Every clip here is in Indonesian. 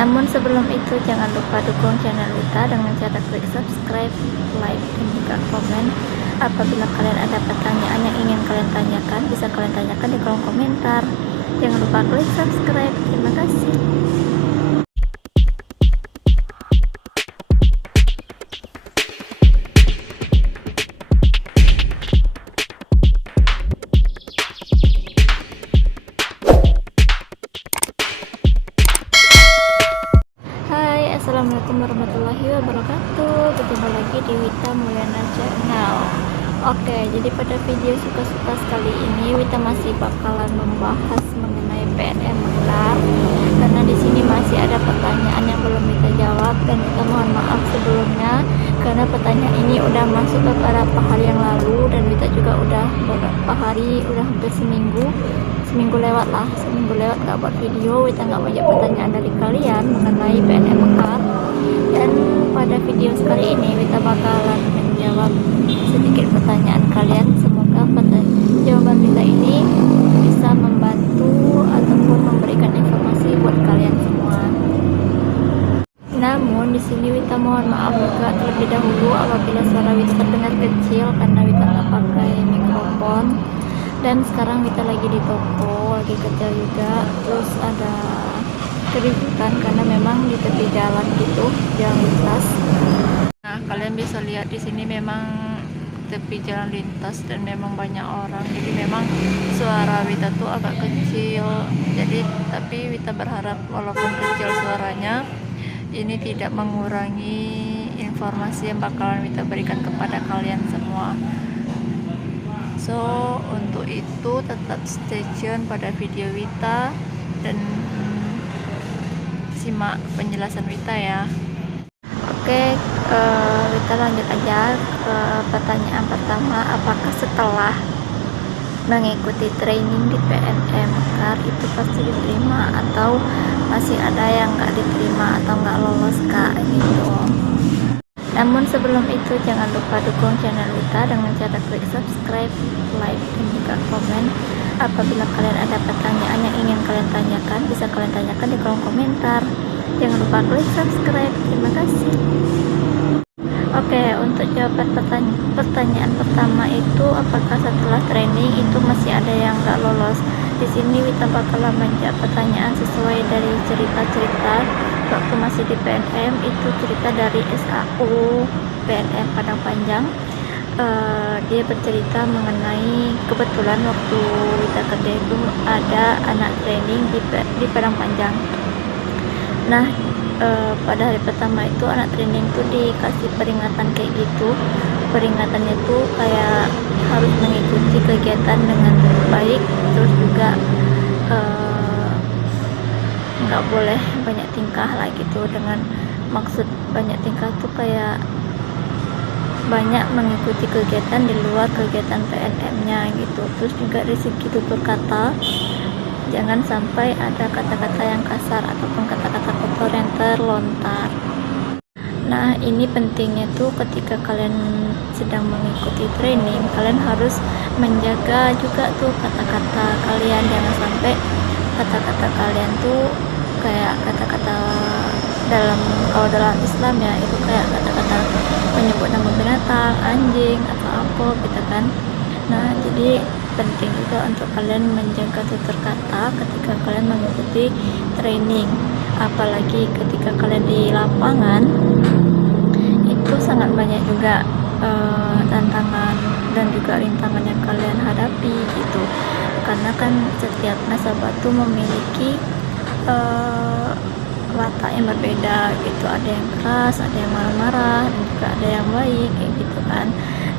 Namun sebelum itu jangan lupa dukung channel Wita dengan cara klik subscribe, like, dan juga komen. Apabila kalian ada pertanyaan yang ingin kalian tanyakan, bisa kalian tanyakan di kolom komentar. Jangan lupa klik subscribe. Terima kasih. Assalamualaikum warahmatullahi wabarakatuh. Berjumpa lagi di Wita Mulyana Channel. Oke, jadi pada video suka-suka sekali ini Wita masih bakalan membahas mengenai PNM Mekar, karena di sini masih ada pertanyaan yang belum Wita jawab, dan Wita mohon maaf sebelumnya karena pertanyaan ini udah masuk beberapa hari yang lalu, dan Wita juga udah beberapa hari, udah hampir seminggu lewat gak buat video. Wita gak banyak pertanyaan dari kalian mengenai PNM Mekar, dan pada video sekali ini Wita bakalan menjawab sedikit pertanyaan kalian. Semoga jawaban Wita ini bisa membantu ataupun memberikan informasi buat kalian semua. Namun di sini Wita mohon maaf juga terlebih dahulu apabila suara Wita terdengar kecil, karena Wita nggak pakai mikrofon. Dan sekarang Wita lagi di toko, lagi kerja juga. Terus ada keributan karena memang di tepi jalan gitu, jalan lintas. Nah, kalian bisa lihat di sini memang tepi jalan lintas dan memang banyak orang. Jadi memang suara Wita tuh agak kecil. Jadi tapi Wita berharap walaupun kecil suaranya, ini tidak mengurangi informasi yang bakalan Wita berikan kepada kalian semua. So, untuk itu tetap stay tune pada video Wita dan simak penjelasan Wita ya. Oke, Wita lanjut aja ke pertanyaan pertama. Apakah setelah mengikuti training di PNM Mekar itu pasti diterima, atau masih ada yang nggak diterima atau nggak lolos kak gitu? Namun sebelum itu jangan lupa dukung channel Wita dengan cara klik subscribe, like, dan juga komen. Apabila kalian ada pertanyaan yang ingin kalian tanyakan, bisa kalian tanyakan di kolom komentar. Jangan lupa klik subscribe. Terima kasih. Oke, untuk jawaban pertanyaan pertama itu, apakah setelah training itu masih ada yang nggak lolos? Di sini Wita bakalan menjawab pertanyaan sesuai dari cerita-cerita waktu masih di PNM. Itu cerita dari SAU PNM Padang Panjang. Dia bercerita mengenai kebetulan waktu Wita kerja itu ada anak training di Padang Panjang. Nah, pada hari pertama itu anak training itu dikasih peringatan kayak gitu. Peringatannya tuh kayak harus mengikuti kegiatan dengan baik, terus juga nggak boleh banyak tingkah lah gitu. Dengan maksud banyak tingkah tuh kayak banyak mengikuti kegiatan di luar kegiatan PNM-nya gitu. Terus juga dari segi tutur kata, jangan sampai ada kata-kata yang kasar ataupun kata-kata kotor yang terlontar. Nah, ini pentingnya tuh ketika kalian sedang mengikuti training, kalian harus menjaga juga tuh kata-kata kalian. Jangan sampai kata-kata kalian tuh kayak kata-kata kalau dalam Islam ya, itu kayak kata-kata menyebut nama binatang, anjing atau apa gitu kan. Nah, jadi penting juga untuk kalian menjaga tutur kata ketika kalian mengikuti training. Apalagi ketika kalian di lapangan, itu sangat banyak juga tantangan dan juga rintangan yang kalian hadapi gitu. Karena kan setiap nasabah tuh memiliki watak yang berbeda gitu. Ada yang keras, ada yang marah-marah, dan juga ada yang baik kayak gitu kan.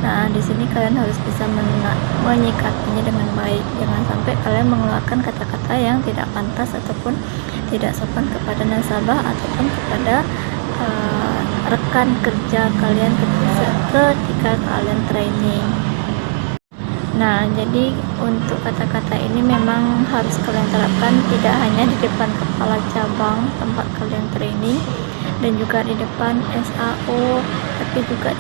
Nah, di sini kalian harus bisa menyikapinya dengan baik. Jangan sampai kalian mengeluarkan kata-kata yang tidak pantas ataupun tidak sopan kepada nasabah ataupun kepada rekan kerja kalian ketika kalian training. Nah, jadi untuk kata-kata ini memang harus kalian terapkan tidak hanya di depan kepala cabang tempat kalian training dan juga di depan SAO, tapi juga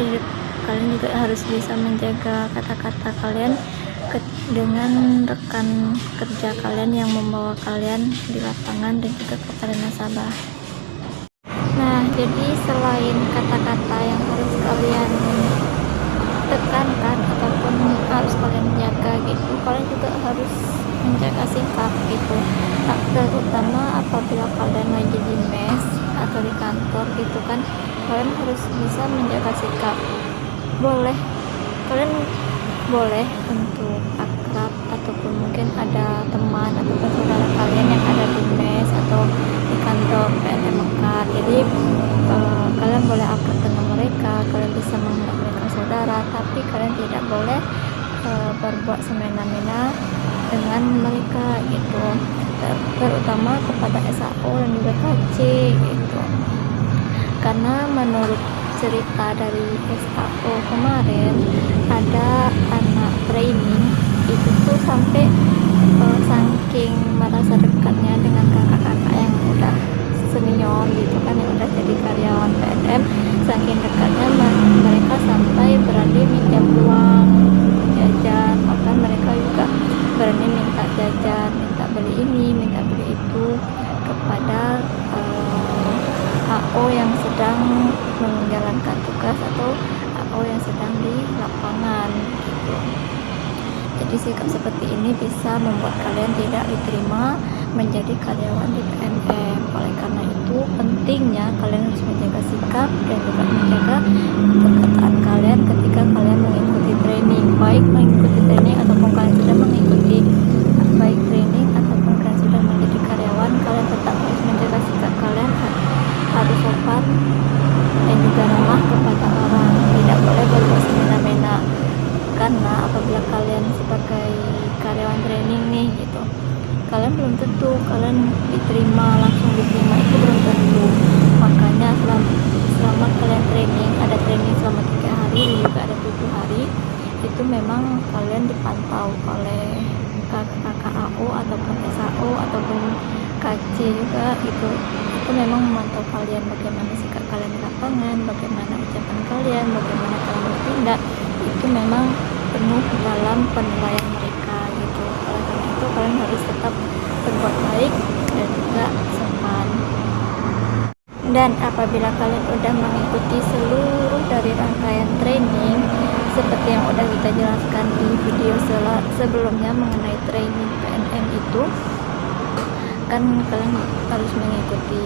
kalian juga harus bisa menjaga kata-kata kalian dengan rekan kerja kalian yang membawa kalian di lapangan dan juga kepada nasabah. Jadi selain kata-kata yang harus kalian tekankan ataupun harus kalian jaga gitu, kalian juga harus menjaga sikap gitu. Terutama apabila kalian lagi di mes atau di kantor gitu kan, kalian harus bisa menjaga sikap. Kalian boleh untuk akrab ataupun mungkin ada teman ataupun saudara kalian yang ada di mes atau di kantor PNM Mekar. Jadi kalian boleh akrab dengan mereka, kalian bisa menganggap mereka saudara, tapi kalian tidak boleh berbuat semena-mena dengan mereka gitu, terutama kepada SAO dan juga KC gitu. Karena menurut cerita dari SAO kemarin, ada anak training itu tuh sampai saking merasa dekatnya dengan kakak-kakak yang udah senior gitu kan, yang udah jadi karyawan PNM, saking dekatnya mereka sampai berani minjam uang jajan, bahkan mereka juga berani minta jajan, minta beli ini, minta beli itu kepada AO yang sedang menjalankan tugas atau AO yang sedang di lapangan gitu. Jadi sikap seperti ini bisa membuat kalian tidak diterima menjadi karyawan di PNM. Oleh karena itu pentingnya kalian harus menjaga sikap dan juga menjaga perkataan kalian ketika kalian mengikuti training, baik mengikuti training ataupun kalian sudah mengikuti baik training ataupun kalian sudah menjadi karyawan, kalian tetap harus menjaga sikap kalian, harus sopan dan juga ramah kepada orang, tidak boleh berbuat semena-mena. Karena apabila kalian sebagai karyawan training nih gitu, kalian belum tentu kalian langsung diterima, itu belum tentu. Makanya selama kalian training, ada training selama 3 hari dan juga ada 7 hari, itu memang kalian dipantau oleh kakak AO ataupun SAO ataupun KC juga gitu. Itu memang memantau kalian, bagaimana sikap kalian di lapangan, bagaimana ucapan kalian, bagaimana kalian bertindak, itu memang penuh dalam penilaian mereka gitu. Oleh karena itu kalian harus tetap berbuat baik dan juga sopan. Dan apabila kalian udah mengikuti seluruh dari rangkaian training seperti yang udah kita jelaskan di video sebelumnya mengenai training PNM itu, kan kalian harus mengikuti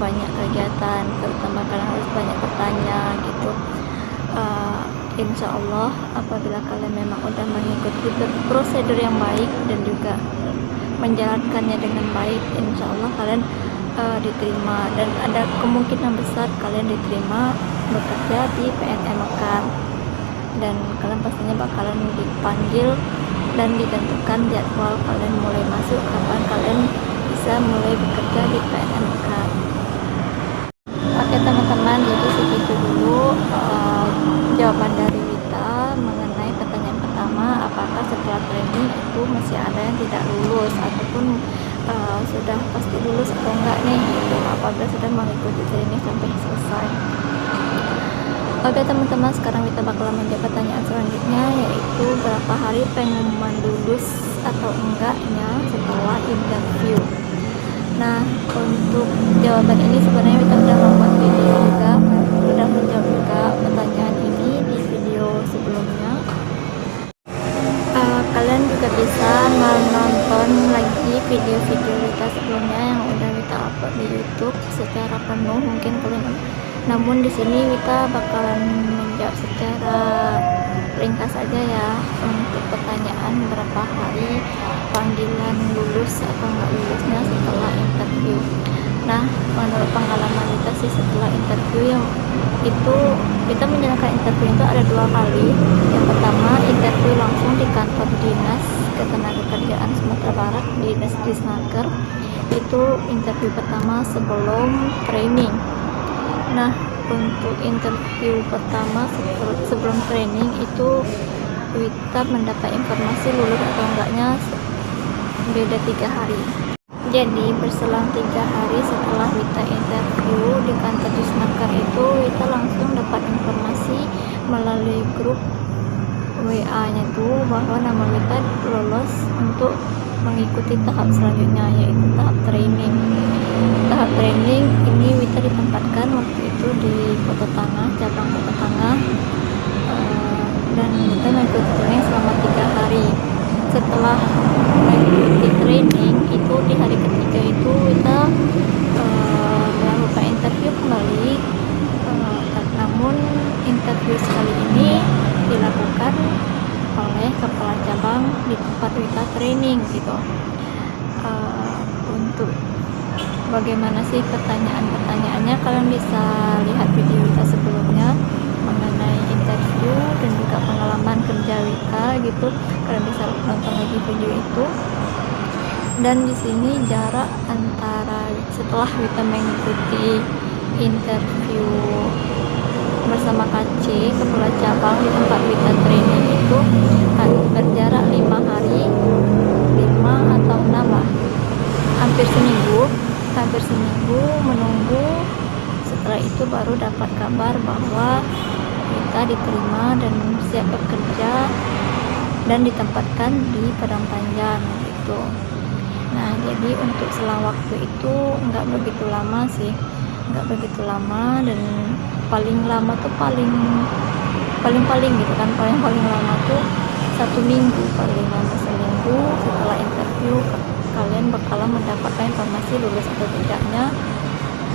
banyak kegiatan, terutama kalian harus banyak bertanya gitu. Insya Allah apabila kalian memang udah mengikuti prosedur yang baik dan juga menjalankannya dengan baik, insya Allah kalian diterima, dan ada kemungkinan besar kalian diterima bekerja di PNM Mekar, dan kalian pastinya bakalan dipanggil dan ditentukan jadwal kalian mulai masuk, kapan kalian bisa mulai bekerja di PNM Mekar. Oke teman-teman, jadi segitu dulu jawaban dari Wita mengenai pertanyaan pertama, apakah setelah training itu masih ada yang tidak lulus ataupun sudah pasti lulus atau enggak nih gitu, apabila sudah mengikuti training sampai selesai. Oke teman-teman, sekarang kita bakalan menjawab pertanyaan selanjutnya, yaitu berapa hari pengumuman lulus atau enggaknya setelah interview. Nah, untuk jawaban ini sebenarnya kita sudah membuat video juga, sudah menjawab juga pertanyaan ini di video sebelumnya. Kalian juga bisa menonton lagi video-video kita sebelumnya yang udah kita upload di YouTube secara penuh mungkin kalian. Namun di sini kita bakalan menjawab secara ringkas saja ya untuk pertanyaan berapa hari panggilan lulus atau enggak lulusnya setelah interview. Nah, menurut pengalaman kita sih setelah interview yang itu kita menjalankan interview itu ada 2 kali. Yang pertama interview langsung di kantor dinas ketenagakerjaan Sumatera Barat di Disnaker. Itu interview pertama sebelum training. Nah, untuk interview pertama sebelum training itu kita mendapat informasi lulus atau enggaknya beda 3 hari. Jadi berselang 3 hari setelah Wita interview di kantor Disnaker itu, Wita langsung dapat informasi melalui grup WA-nya itu bahwa nama Wita lolos untuk mengikuti tahap selanjutnya, yaitu tahap training. tahap training ini Wita ditempatkan waktu itu di Kota Tangah, cabang Kota Tangah, dan Wita mengikuti training selama 3 hari. Setelah mengikuti training itu di hari ketiga itu Wita melakukan interview kembali, namun interview sekali ini dilakukan oleh kepala cabang di tempat Wita training gitu. Untuk bagaimana sih pertanyaan-pertanyaannya, kalian bisa lihat video Wita sebelumnya mengenai interview dan juga pengalaman kerja Wita gitu. Kalian bisa nonton lagi video itu. Dan di sini jarak antara setelah Wita mengikuti interview bersama KC kepala cabang di tempat Wita training itu berjarak 5 hari, 5 atau 6 lah, hampir seminggu menunggu. Setelah itu baru dapat kabar bahwa Wita diterima dan siap bekerja dan ditempatkan di Padang Panjang gitu. Nah, jadi untuk selang waktu itu nggak begitu lama dan paling lama tuh paling gitu kan, paling lama tuh 1 minggu, paling lama seminggu. Setelah interview kalian bakalan mendapatkan informasi lulus atau tidaknya,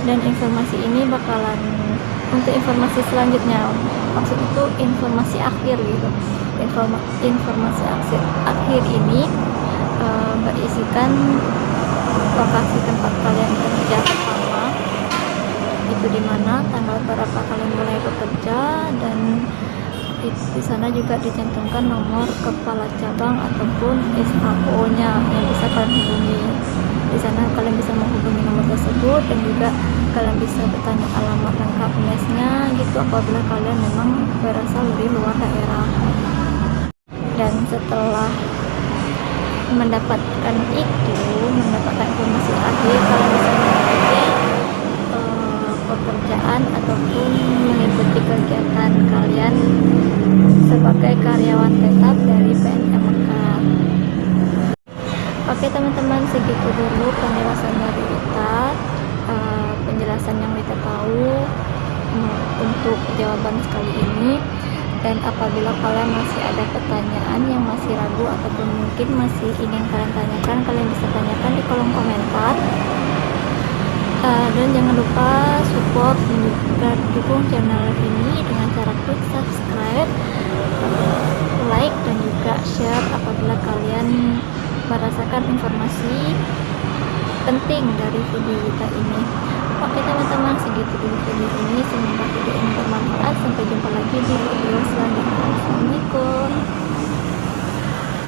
dan informasi ini bakalan untuk informasi selanjutnya, maksud itu informasi akhir gitu. Informasi akhir ini berisikan lokasi tempat kalian kerja pertama, itu dimana, tanggal berapa kalian mulai bekerja, dan di sana juga dicantumkan nomor kepala cabang ataupun SHO-nya yang bisa kalian hubungi. Di sana kalian bisa menghubungi nomor tersebut, dan juga kalian bisa bertanya alamat lengkap mesnya gitu apabila kalian memang berasal dari luar daerah. Dan setelah mendapatkan informasi akhir, kalian bisa mengikuti pekerjaan ataupun mengikuti kegiatan kalian sebagai karyawan tetap dari PNM Mekar. Oke teman-teman, segitu dulu penjelasan dari Wita, penjelasan yang Wita tahu untuk jawaban sekali ini. Dan apabila kalian masih ada pertanyaan yang masih ragu ataupun mungkin masih ingin kalian tanyakan, kalian bisa tanyakan di kolom komentar. Dan jangan lupa support dan juga dukung channel ini dengan cara klik subscribe, like, dan juga share apabila kalian merasakan informasi penting dari video kita ini. Oke teman-teman.